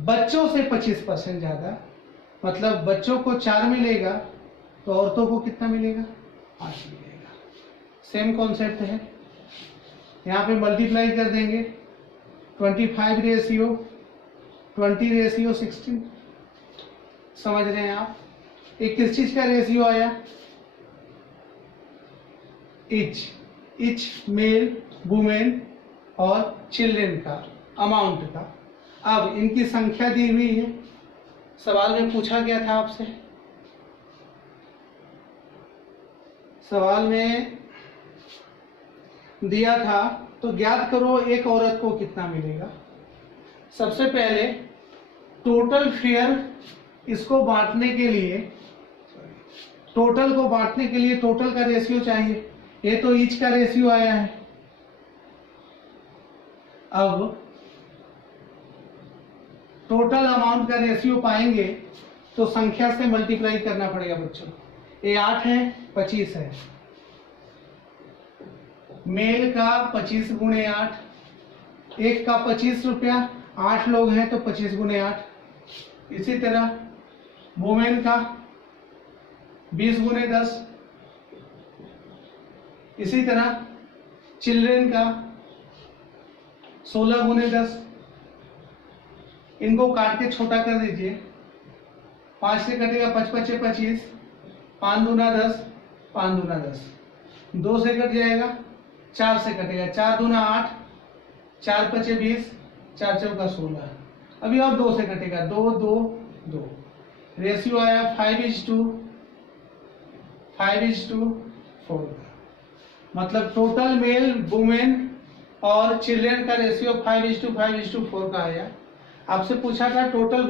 बच्चों से 25% ज्यादा, मतलब बच्चों को 4 मिलेगा तो औरतों को कितना मिलेगा? 5 मिलेगा। सेम कॉन्सेप्ट है, यहाँ पे मल्टीप्लाई कर देंगे 25:20:16। समझ रहे हैं आप? एक किस चीज का रेशियो आया? इच मेल, वुमेन और चिल्ड्रेन का, अमाउंट का। अब इनकी संख्या दी हुई है, सवाल में पूछा गया था आपसे, सवाल में दिया था तो ज्ञात करो एक औरत को कितना मिलेगा। सबसे पहले टोटल फेयर, इसको बांटने के लिए, टोटल को बांटने के लिए टोटल का रेशियो चाहिए। ये तो ईच का रेशियो आया है। अब टोटल अमाउंट का रेशियो पाएंगे तो संख्या से मल्टीप्लाई करना पड़ेगा बच्चों। ये 8 है, 25 है। मेल का 25 × 8, एक का 25 रुपया, 8 लोग हैं तो 25 × 8। इसी तरह वुमेन का 20 × 10। इसी तरह चिल्ड्रेन का 16 × 10। इनको काट के छोटा कर दीजिए। 5 से कटेगा 5 × 5 = 25, 5 × 2 = 10, 5 × 2 = 10। 2 से कट जाएगा, 4 से कटेगा, 4 × 2 = 8, 4 × 5 = 20, 4 × 4 = 16। अभी और 2 से कटेगा, 2 2 2। रेशियो आया 5:4। मतलब टोटल मेल, वुमेन और चिल्ड्रेन का रेशियो 5:4 का आया। आपसे पूछा था टोटल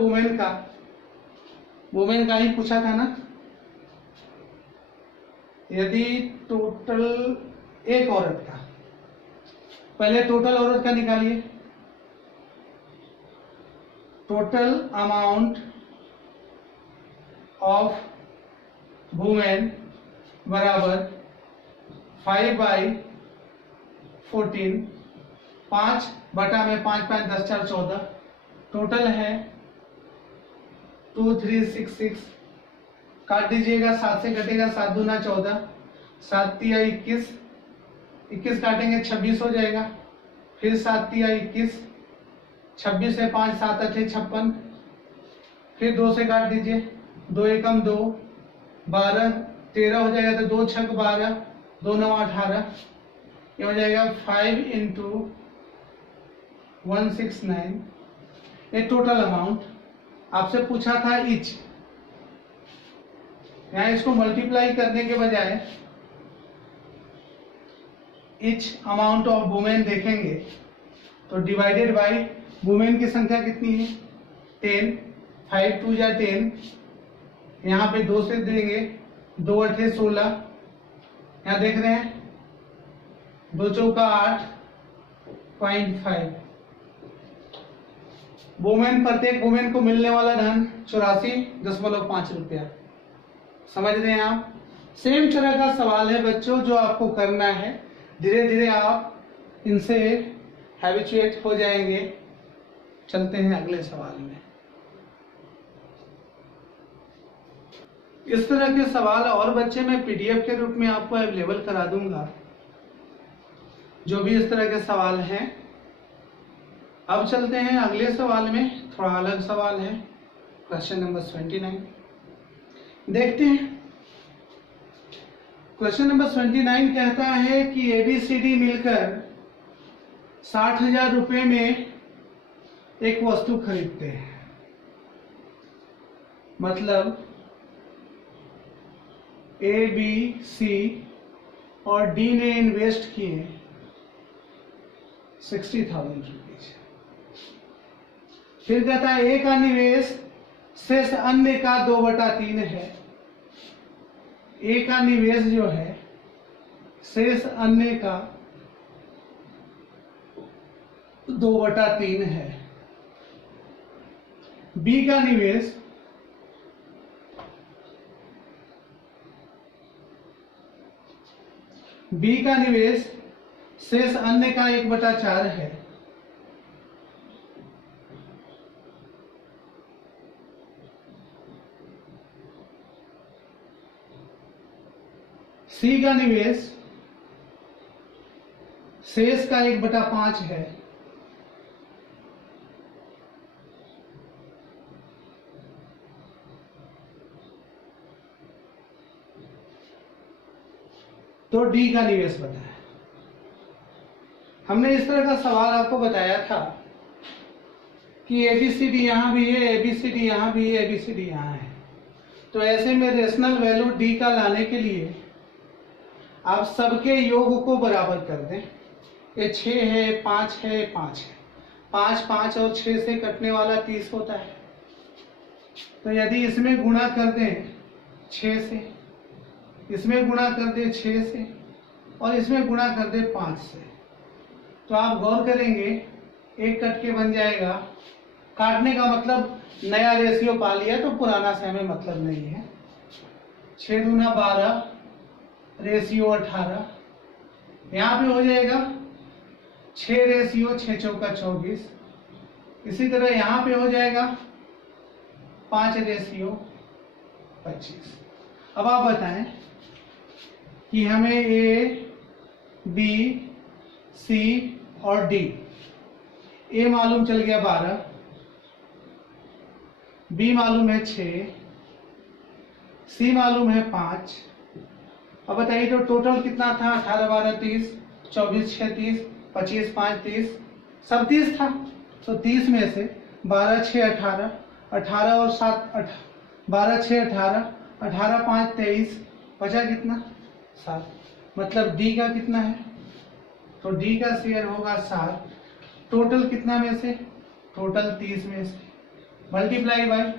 वुमेन का ही पूछा था ना। यदि टोटल एक औरत का, पहले टोटल औरत का निकालिए। टोटल अमाउंट ऑफ वुमेन बराबर 5/14, 5 बटा में 5 5 10 4 14। टोटल है 2366। काट दीजिएगा, 7 से कटेगा, 7 दूना 14, 7 तिया 21, 21 काटेंगे 26 हो जाएगा, फिर 7 तिया 21, 26 से 5 7 8 56, फिर 2 से काट दीजिए, 2 एकम 2, 12 13 हो जाएगा, तो 2 छक 12, 2 9 18। ये हो जाएगा 5 × 169। ये टोटल अमाउंट आपसे पूछा था ईच। यहाँ इसको मल्टीप्लाई करने के बजाय ईच अमाउंट ऑफ वुमेन देखेंगे तो डिवाइडेड बाय वुमेन की संख्या कितनी है? 10। 5 × 2 = 10। यहाँ पे 2 से देंगे, 2 × 8 = 16। यहाँ देख रहे हैं 2 चौका 8.5। वुमेन, प्रत्येक वुमेन को मिलने वाला धन 84.5 रुपया। समझ रहे हैं आप? सेम तरह का सवाल है बच्चों जो आपको करना है। धीरे धीरे आप इनसे हैबिचुएट हो जाएंगे। चलते हैं अगले सवाल में। इस तरह के सवाल और बच्चे मैं पीडीएफ के रूप में आपको अवेलेबल करा दूंगा, जो भी इस तरह के सवाल हैं। अब चलते हैं अगले सवाल में। थोड़ा अलग सवाल है, क्वेश्चन नंबर 29 देखते हैं। क्वेश्चन नंबर 29 कहता है कि एबीसीडी मिलकर 60,000 रुपए में एक वस्तु खरीदते हैं। मतलब ए, बी, सी और डी ने इन्वेस्ट किए 60,000 रुपीज। फिर कहता है ए का निवेश शेष अन्य का 2/3 है। ए का निवेश जो है शेष अन्य का 2/3 है। बी का निवेश शेष अन्य का 1/4 है। सी का निवेश शेष का 1/5 है। तो डी का निवेश बताया। हमने इस तरह का सवाल आपको बताया था कि एबीसीडी यहां भी है, एबीसीडी यहां भी है, एबीसीडी यहां है। तो ऐसे में रेशनल वैल्यू डी का लाने के लिए आप सबके योग को बराबर कर दें। ये 6 है, 5 है, 5 है। 5, 5 और 6 से कटने वाला 30 होता है। तो यदि इसमें गुणा कर दें 6 से, इसमें गुणा कर दे 6 से और इसमें गुणा कर दे 5 से, तो आप गौर करेंगे एक कट के बन जाएगा। काटने का मतलब नया रेशियो पा लिया तो पुराना से हमें मतलब नहीं है। 6 दूना 12, रेशियो 18। यहाँ पे हो जाएगा 6 रेशियो 6 चौका 24। इसी तरह यहाँ पे हो जाएगा 5 रेशियो 25। अब आप बताएं कि हमें ए, बी, सी और डी, ए मालूम चल गया 12, बी मालूम है 6, सी मालूम है 5। अब बताइए तो टोटल कितना था? 18, 12, 30, 24, 6, 30, 25, 5, 30, सब 30 था। तो 30 में से 12, 6, 18, 18 और 7, 12, 6, 18, 18, 5, 23, बचा कितना? 7। मतलब डी का कितना है? तो डी का शेयर होगा 7। टोटल कितना में से? टोटल 30 में से मल्टीप्लाई बाय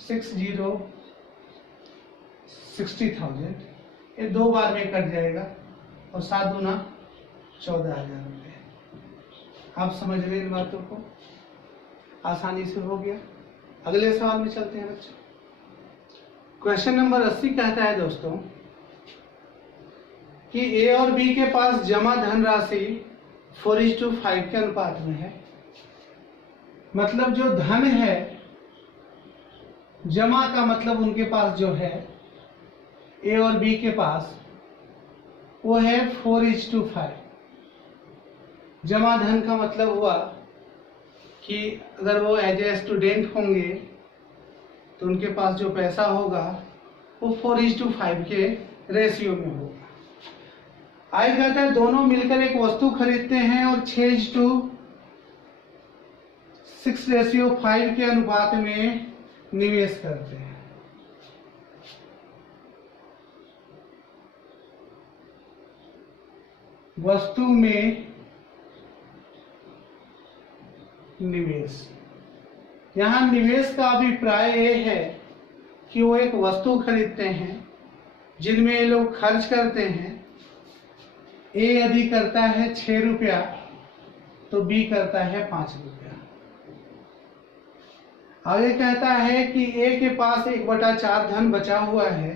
60,000। ये 2 बार में कट जाएगा और 7 दूना 14,000 रुपये। आप समझ रहे इन बातों को? आसानी से हो गया। अगले सवाल में चलते हैं बच्चों। क्वेश्चन नंबर 80 कहता है दोस्तों कि ए और बी के पास जमा धनराशि 4:5 के अनुपात में है। मतलब जो धन है, जमा का मतलब उनके पास जो है ए और बी के पास, वो है 4:5। जमा धन का मतलब हुआ कि अगर वो एज ए स्टूडेंट होंगे तो उनके पास जो पैसा होगा वो 4:5 के रेशियो में होगा। आगे कहता है दोनों मिलकर एक वस्तु खरीदते हैं और 6:6:5 के अनुपात में निवेश करते हैं। वस्तु में निवेश, यहां निवेश का अभिप्राय ये है कि वो एक वस्तु खरीदते हैं जिनमें ये लोग खर्च करते हैं। ए यदि करता है 6 रुपया तो बी करता है 5 रुपया। आगे कहता है कि ए के पास 1/4 धन बचा हुआ है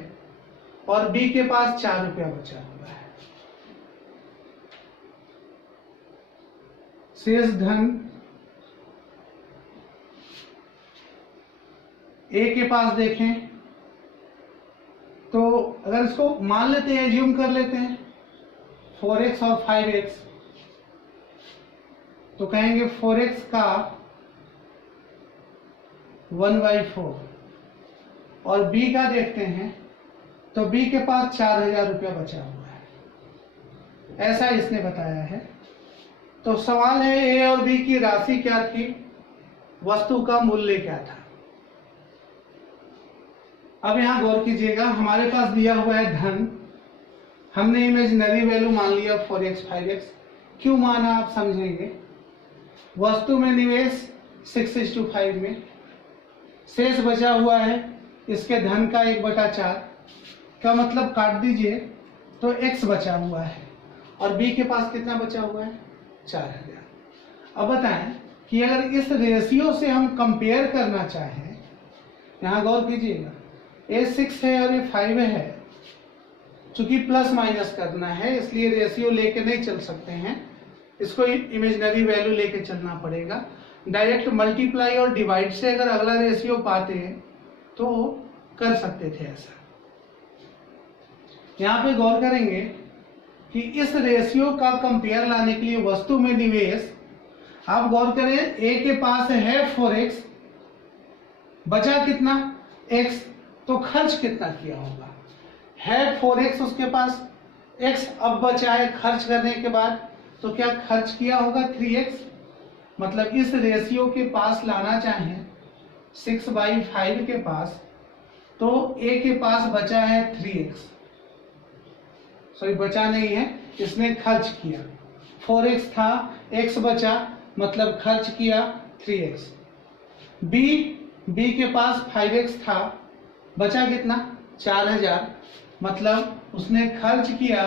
और बी के पास 4 रुपया बचा हुआ है। शेष धन ए के पास देखें तो अगर इसको मान लेते हैं, एज्यूम कर लेते हैं 4x और 5x, तो कहेंगे 4x का 1/4 और b का देखते हैं तो b के पास 4000 रुपया बचा हुआ है, ऐसा इसने बताया है। तो सवाल है a और b की राशि क्या थी, वस्तु का मूल्य क्या था। अब यहां गौर कीजिएगा, हमारे पास दिया हुआ है धन, हमने इमेजिनरी वैल्यू मान लिया 4x 5x। क्यों माना आप समझेंगे। वस्तु में निवेश 6:5 में, शेष बचा हुआ है इसके धन का 1/4 का मतलब काट दीजिए तो x बचा हुआ है और b के पास कितना बचा हुआ है 4000। अब बताएं कि अगर इस रेशियो से हम कंपेयर करना चाहें, यहां गौर कीजिएगा, ये 6 है और ये 5 है, चूंकि प्लस माइनस करना है इसलिए रेशियो लेके नहीं चल सकते हैं, इसको इमेजिनरी वैल्यू लेके चलना पड़ेगा। डायरेक्ट मल्टीप्लाई और डिवाइड से अगर अगला रेशियो पाते तो कर सकते थे ऐसा। यहां पे गौर करेंगे कि इस रेशियो का कंपेयर लाने के लिए वस्तु में निवेश, आप गौर करें ए के पास है 4x, बचा कितना x, तो खर्च कितना किया होगा, है 4x उसके पास, x अब बचा है खर्च करने के बाद, तो क्या खर्च किया होगा 3x। मतलब इस रेशियो के पास लाना चाहें 6/5 के पास, तो a के पास बचा है 3x, सॉरी बचा नहीं है, इसने खर्च किया, 4x था, x बचा मतलब खर्च किया 3x। b के पास 5x था, बचा कितना 4000, मतलब उसने खर्च किया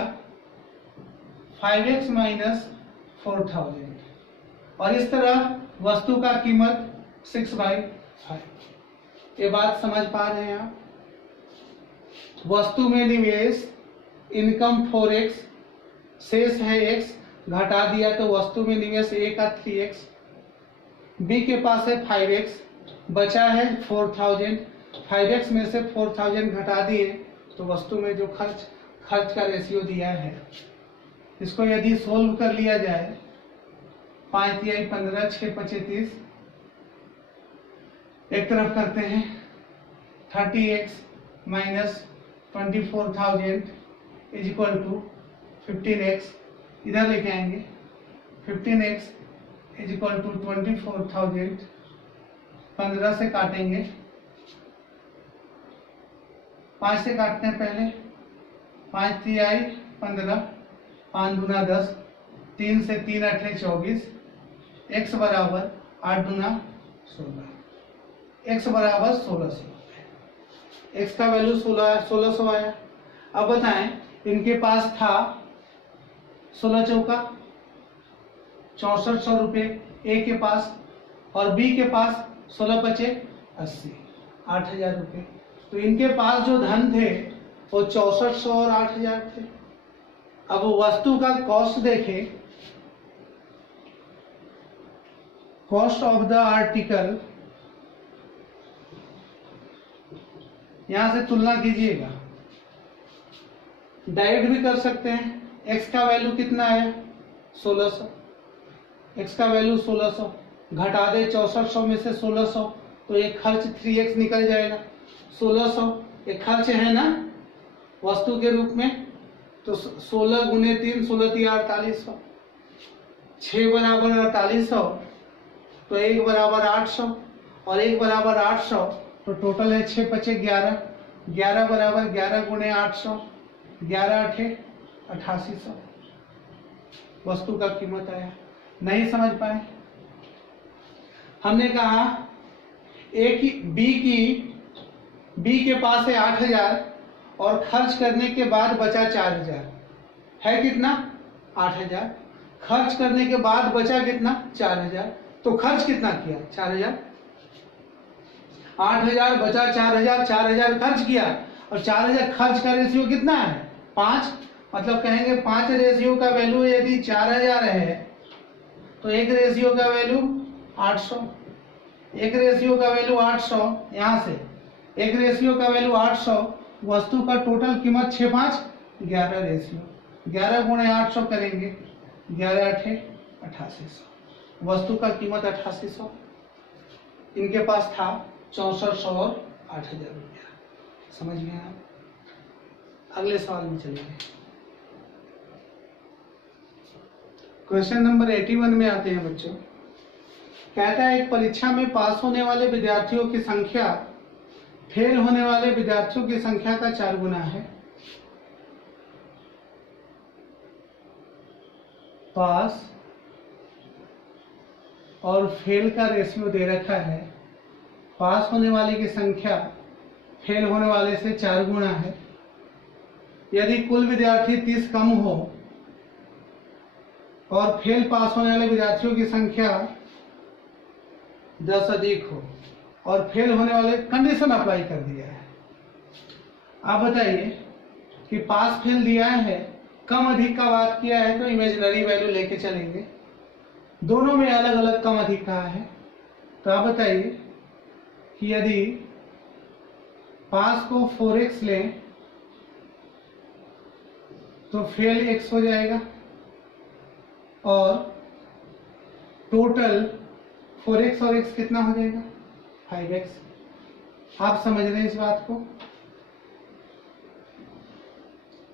5x - 4000 और इस तरह वस्तु का कीमत 6/5। ये बात समझ पा रहे हैं आप। वस्तु में निवेश, इनकम 4x, शेष है x, घटा दिया तो वस्तु में निवेश a का 3x, b के पास है 5x, बचा है 4000, 5x में से 4000 घटा दिए तो वस्तु में जो खर्च का रेशियो दिया है, इसको यदि सोल्व कर लिया जाए, 5 × 15 6 × 30, एक तरफ करते हैं 30x - 24,000 = 15x, इधर लेके आएंगे 15x = 24,000, 15 से काटेंगे, 5 से काटते हैं पहले, 5 × 3 = 15, 5 × 10, 3 से 3 × 8 = 24, x बराबर 8 × 16, x बराबर 1600, x का वैल्यू 1600 आया। अब बताएं, इनके पास था 16 चौका 6400 रुपये ए के पास और बी के पास 16 × 5 = 80, 8000 रुपये। तो इनके पास जो धन थे वो 6400 और 8000 थे। अब वस्तु का कॉस्ट देखें, कॉस्ट ऑफ द आर्टिकल, यहां से तुलना कीजिएगा, डायरेक्ट भी कर सकते हैं। x का वैल्यू कितना है 1600, x का वैल्यू 1600, घटा दे 6400 में से 1600 तो ये खर्च 3x निकल जाएगा। 1600 ये खर्च है ना वस्तु के रूप में, तो 16 × 3 16 × 3 = 4800, 6 बराबर 4800, तो 1 बराबर 800 और 1 बराबर 800, तो टोटल है 6 × 5 = 11, 11 बराबर 11 × 800, 11 × 8 = 8800 वस्तु का कीमत आया। नहीं समझ पाए, हमने कहा बी के पास है 8000 और खर्च करने के बाद बचा 4000, है कितना 8000, खर्च करने के बाद बचा कितना 4000, तो खर्च कितना किया 4000, 8,000 बचा 4,000, 4,000 खर्च किया और 4,000 खर्च का रेशियो कितना है 5, मतलब कहेंगे 5 रेशियो का वैल्यू यदि 4,000 है तो एक रेशियो का वैल्यू 800, एक रेशियो का वैल्यू 800, यहाँ से एक रेशियो का वैल्यू 800, वस्तु का टोटल कीमत 6 5 11 रेशियो, 11 गुणे 800 करेंगे 11 8 8800, वस्तु का कीमत 8800, इनके पास था 6400 और 8,000 रुपया। समझ गए आप? अगले सवाल में चलेंगे। क्वेश्चन नंबर 81 में आते हैं बच्चों। कहता है एक परीक्षा में पास होने वाले विद्यार्थियों की संख्या फेल होने वाले विद्यार्थियों की संख्या का 4 गुना है। पास और फेल का रेशियो दे रखा है। पास होने वाले की संख्या फेल होने वाले से 4 गुना है। यदि कुल विद्यार्थी 30 कम हो और फेल पास होने वाले विद्यार्थियों की संख्या 10 अधिक हो और फेल होने वाले, कंडीशन अप्लाई कर दिया है। आप बताइए कि पास फेल दिया है, कम अधिक का बात किया है तो इमेजिनरी वैल्यू लेके चलेंगे, दोनों में अलग अलग कम अधिक कहा है। तो आप बताइए कि यदि पास को 4x लें तो फेल x हो जाएगा और टोटल 4x और x कितना हो जाएगा 5x। आप समझ रहे हैं इस बात को?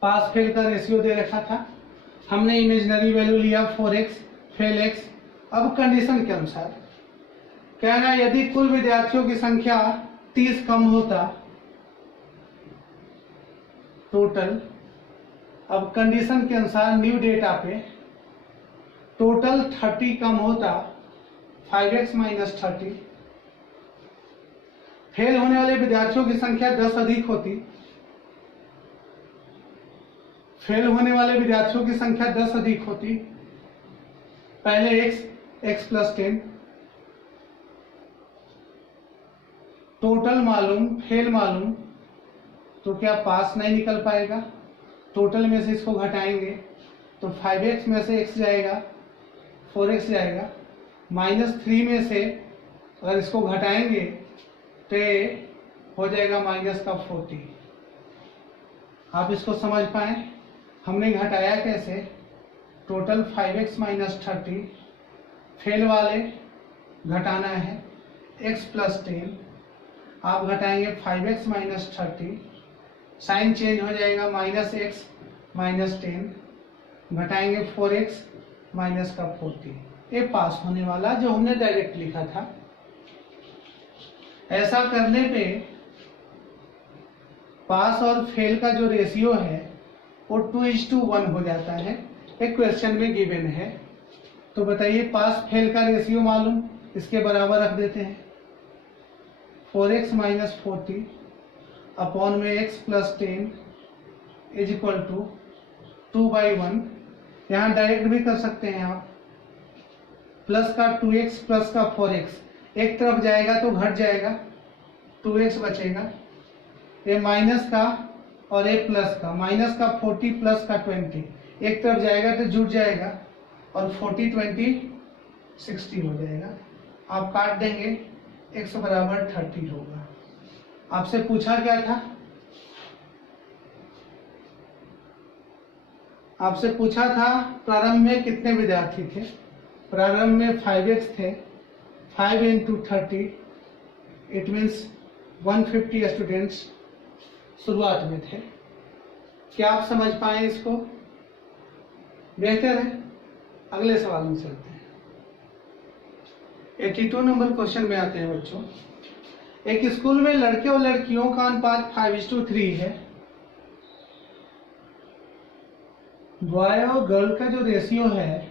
पास फेल का रेशियो दे रखा था, हमने इमेजिनरी वैल्यू लिया 4x फेल x। अब कंडीशन के अनुसार कहना यदि कुल विद्यार्थियों की संख्या 30 कम होता टोटल, अब कंडीशन के अनुसार न्यू डेटा पे टोटल 30 कम होता 5x माइनस 30, फेल होने वाले विद्यार्थियों की संख्या 10 अधिक होती, फेल होने वाले विद्यार्थियों की संख्या 10 अधिक होती, पहले x प्लस 10, टोटल मालूम फेल मालूम, तो क्या पास नहीं निकल पाएगा? टोटल में से इसको घटाएंगे तो 5x में से x जाएगा 4x जाएगा, माइनस 3 में से अगर इसको घटाएंगे तो ये हो जाएगा माइनस का 40। आप इसको समझ पाए? हमने घटाया कैसे? टोटल 5x माइनस 30, फेल वाले घटाना है x प्लस 10, आप घटाएंगे 5x माइनस 30, साइन चेंज हो जाएगा माइनस x माइनस 10, घटाएंगे 4x माइनस का 40। ये पास होने वाला जो हमने डायरेक्ट लिखा था। ऐसा करने पे पास और फेल का जो रेशियो है वो 2:1 हो जाता है। एक क्वेश्चन में गिवन है। तो बताइए पास फेल का रेशियो मालूम, इसके बराबर रख देते हैं 4x माइनस 40 अपॉन में x plus 10 is equal to 2/1। यहाँ डायरेक्ट भी कर सकते हैं आप, प्लस का 2x प्लस का 4x, एक तरफ जाएगा तो घट जाएगा, 2x बचेगा, ये माइनस का और ये प्लस का, माइनस का 40 प्लस का 20, एक तरफ जाएगा तो जुड़ जाएगा और 40 20 60 हो जाएगा। आप काट देंगे, x बराबर 30 होगा। आपसे पूछा क्या था? आपसे पूछा था प्रारंभ में कितने विद्यार्थी थे। प्रारंभ में 5x थे, 5 into 30 इट मीन्स 150 स्टूडेंट्स शुरुआत में थे। क्या आप समझ पाए इसको? बेहतर है। अगले सवाल में चलते हैं। 82 नंबर क्वेश्चन में आते हैं बच्चों। एक स्कूल में लड़के और लड़कियों का अनुपात 5:3 है। बॉय और गर्ल का जो रेशियो है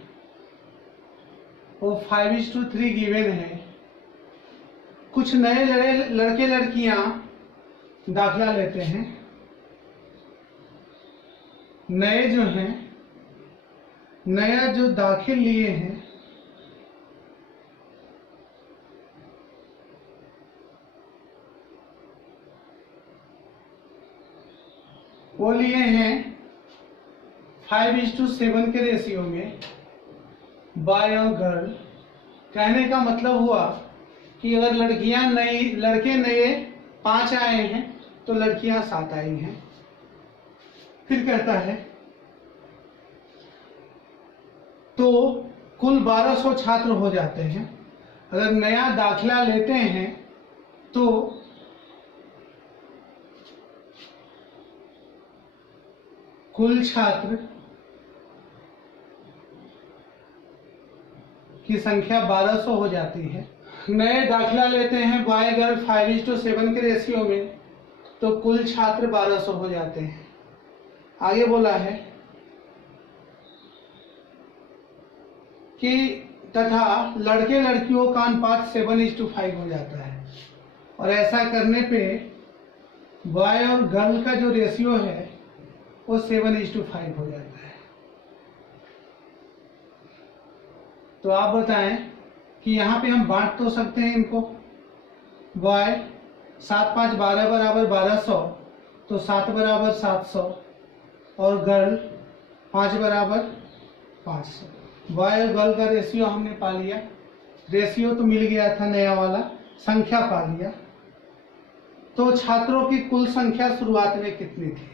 वो 5:3 गिवन है। कुछ नए लड़के लड़कियां दाखिला लेते हैं। नए जो हैं, नया जो दाखिल लिए हैं, वो लिए हैं 5:7 के रेशियो में बॉय और गर्ल। कहने का मतलब हुआ कि अगर लड़के नए 5 आए हैं तो लड़कियां 7 आई हैं। फिर कहता है तो कुल 1200 छात्र हो जाते हैं। अगर नया दाखिला लेते हैं तो कुल छात्र की संख्या 1200 हो जाती है। नए दाखिला लेते हैं बॉय गर्ल 5:7 के रेशियो में तो कुल छात्र 1200 हो जाते हैं। आगे बोला है कि तथा लड़के लड़कियों का अनुपात 7:5 हो जाता है। और ऐसा करने पे बॉय और गर्ल का जो रेशियो है वो 7:5 हो जाता है। तो आप बताएं कि यहाँ पे हम बांट तो सकते हैं इनको। बॉय 7 5 12 बराबर 1200 तो 7 बराबर 700 और गर्ल 5 बराबर 500। बॉय और गर्ल का रेशियो हमने पा लिया। रेशियो तो मिल गया था नया वाला, संख्या पा लिया। तो छात्रों की कुल संख्या शुरुआत में कितनी थी?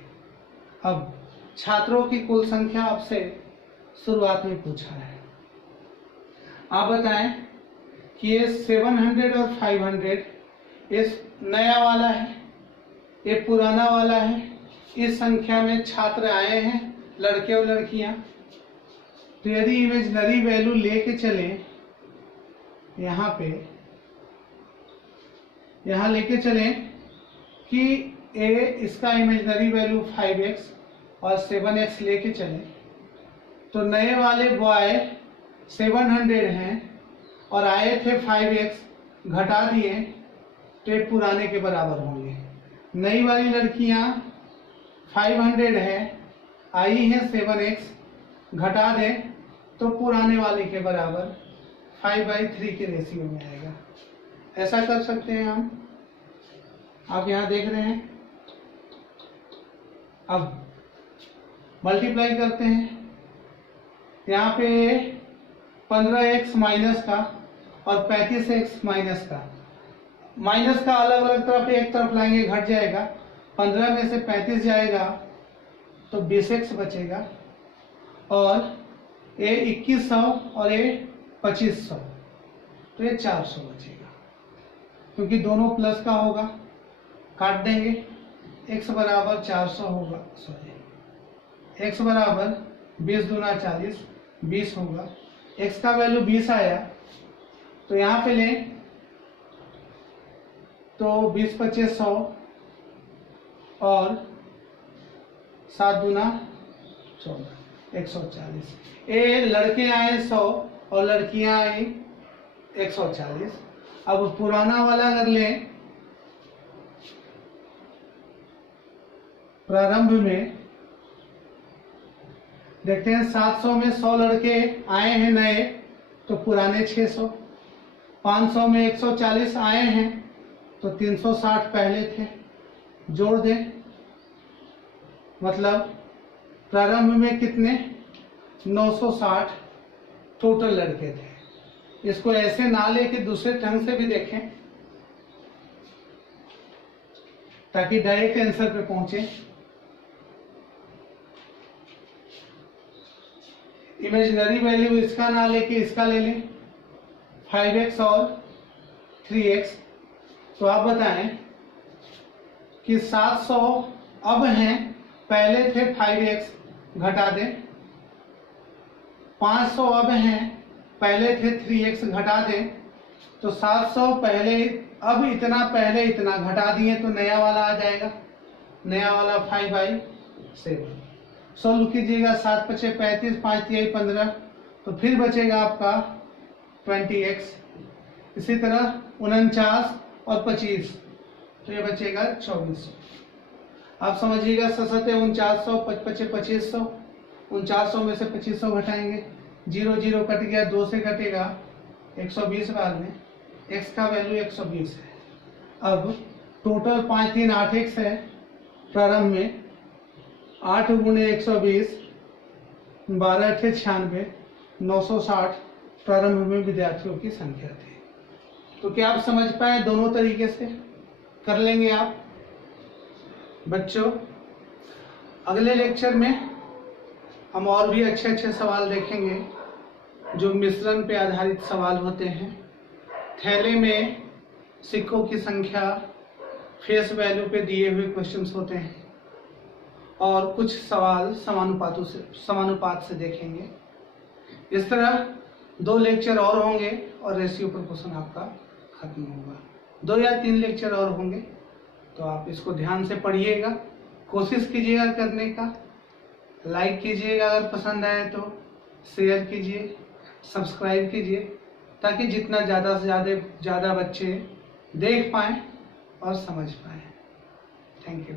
अब छात्रों की कुल संख्या आपसे शुरुआत में पूछा है। आप बताएं कि ये 700 और 500 इस नया वाला है, ये पुराना वाला है। इस संख्या में छात्र आए हैं, लड़के और लड़कियां। तो यदि इमेजिनरी वैल्यू लेके चले यहाँ लेके चले कि a इसका इमेजिनरी वैल्यू 5x और 7x लेके चले तो नए वाले बॉय 700 हैं और आए थे 5x, घटा दिए तो ये पुराने के बराबर होंगे। नई वाली लड़कियां 500 है, आई हैं 7x, घटा दें तो पुराने वाले के बराबर 5/3 के रेशियो में आएगा। ऐसा कर सकते हैं हम। आप यहाँ देख रहे हैं। अब मल्टीप्लाई करते हैं। यहाँ पे 15x माइनस का और 35x माइनस का अलग अलग तरफ एक तरफ लाएंगे, घट जाएगा। 15 में से 35 जाएगा तो 20x बचेगा और ये 2100 और ये 2500 तो ये 400 बचेगा, क्योंकि दोनों प्लस का होगा। काट देंगे, x बराबर 400 होगा, सॉरी x बराबर 20 दूना 40, 20 होगा। x का वैल्यू 20 आया तो यहाँ पे लें तो 20 25 100 और 7 दूना 14, 140। ये लड़के आए 100 और लड़कियां आई 140। अब पुराना वाला अगर लें, प्रारंभ में देखते हैं 700 में 100 लड़के आए हैं नए तो पुराने 600। 500 में 140 आए हैं तो 360 पहले थे, जोड़ दें। मतलब प्रारंभ में कितने 960 टोटल लड़के थे। इसको ऐसे ना लेके दूसरे ढंग से भी देखें ताकि डायरेक्ट आंसर पे पहुंचे। इमेजिनरी वैल्यू इसका ना लेके इसका ले लें, 5x और 3x। तो आप बताएं कि 700 अब हैं, पहले थे 5x, घटा दें। 500 अब हैं, पहले थे 3x, घटा दें। तो 700 पहले, अब इतना पहले इतना घटा दिए तो नया वाला आ जाएगा। नया वाला 5/7। सोल्व कीजिएगा, 7 5 35, 5 3 15, तो फिर बचेगा आपका 20x। इसी तरह 49 और 25 तो ये बचेगा 2400। आप समझिएगा, 7 4900, 5 2500, 4900 में से 2500 घटाएंगे, 0 0 कट गया, 2 से कटेगा 120 बाद में। x का वैल्यू 120 है। अब टोटल 5 3 8x है प्रारंभ में, 8 गुणे 120, 12 अठे 96, 960 प्रारंभ में विद्यार्थियों की संख्या थी। तो क्या आप समझ पाए? दोनों तरीके से कर लेंगे आप बच्चों। अगले लेक्चर में हम और भी अच्छे अच्छे सवाल देखेंगे जो मिश्रण पे आधारित सवाल होते हैं। थैले में सिक्कों की संख्या फेस वैल्यू पे दिए हुए क्वेश्चंस होते हैं और कुछ सवाल समानुपात से देखेंगे। इस तरह 2 लेक्चर और होंगे और रेशियो प्रोपोर्शन आपका खत्म होगा। 2 या 3 लेक्चर और होंगे, तो आप इसको ध्यान से पढ़िएगा, कोशिश कीजिएगा करने का। लाइक कीजिएगा अगर पसंद आए तो, शेयर कीजिए, सब्सक्राइब कीजिए, ताकि जितना ज़्यादा से ज़्यादा बच्चे देख पाएँ और समझ पाएँ। Thank you.